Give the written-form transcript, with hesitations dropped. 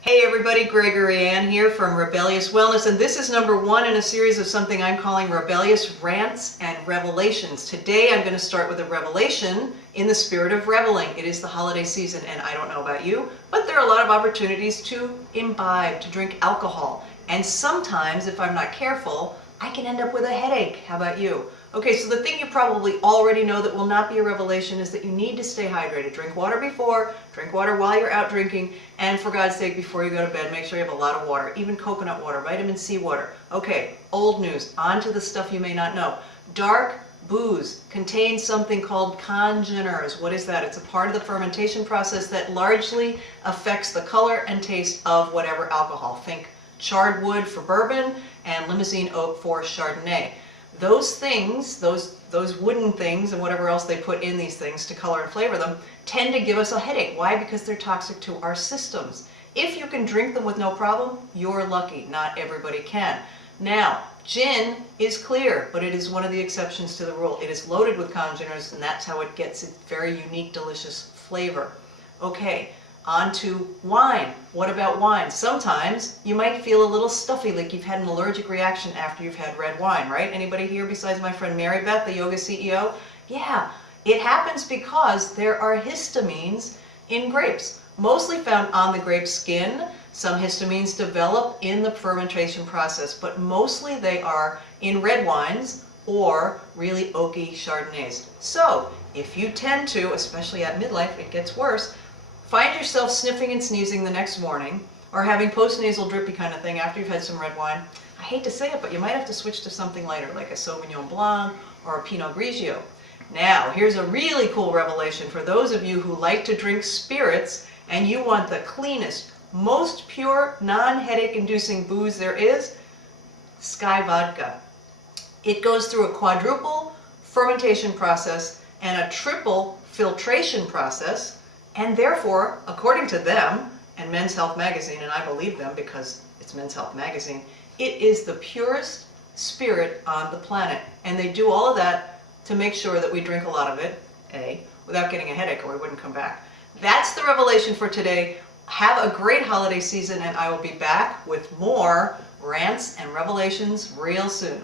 Hey everybody, Gregory Ann here from Rebellious Wellness, and this is number 1 in a series of something I'm calling Rebellious Rants and Revelations. Today I'm going to start with a revelation in the spirit of reveling. It is the holiday season, and I don't know about you, but there are a lot of opportunities to imbibe, to drink alcohol. And sometimes, if I'm not careful, I can end up with a headache. How about you? Okay, so the thing you probably already know that will not be a revelation is that you need to stay hydrated. Drink water before, drink water while you're out drinking, and for God's sake, before you go to bed, make sure you have a lot of water, even coconut water, vitamin C water. Okay, old news, on to the stuff you may not know. Dark booze contains something called congeners. What is that? It's a part of the fermentation process that largely affects the color and taste of whatever alcohol. Think charred wood for bourbon and limousine oak for Chardonnay. Those things, those wooden things and whatever else they put in these things to color and flavor them, tend to give us a headache. Why? Because they're toxic to our systems. If you can drink them with no problem, you're lucky. Not everybody can. Now, gin is clear, but it is one of the exceptions to the rule. It is loaded with congeners, and that's how it gets its very unique, delicious flavor. Okay. On to wine. What about wine? Sometimes you might feel a little stuffy, like you've had an allergic reaction after you've had red wine, right? Anybody here besides my friend Mary Beth, the yoga CEO? Yeah, it happens because there are histamines in grapes, mostly found on the grape skin. Some histamines develop in the fermentation process, but mostly they are in red wines or really oaky Chardonnays. So if you tend to, especially at midlife, it gets worse, find yourself sniffing and sneezing the next morning, or having postnasal drippy kind of thing after you've had some red wine, I hate to say it, but you might have to switch to something lighter, like a Sauvignon Blanc or a Pinot Grigio. Now, here's a really cool revelation for those of you who like to drink spirits and you want the cleanest, most pure, non-headache inducing booze there is, Sky Vodka. It goes through a quadruple fermentation process and a triple filtration process. And therefore, according to them, and Men's Health magazine, and I believe them because it's Men's Health magazine, it is the purest spirit on the planet. And they do all of that to make sure that we drink a lot of it, A, without getting a headache or we wouldn't come back. That's the revelation for today. Have a great holiday season, and I will be back with more rants and revelations real soon.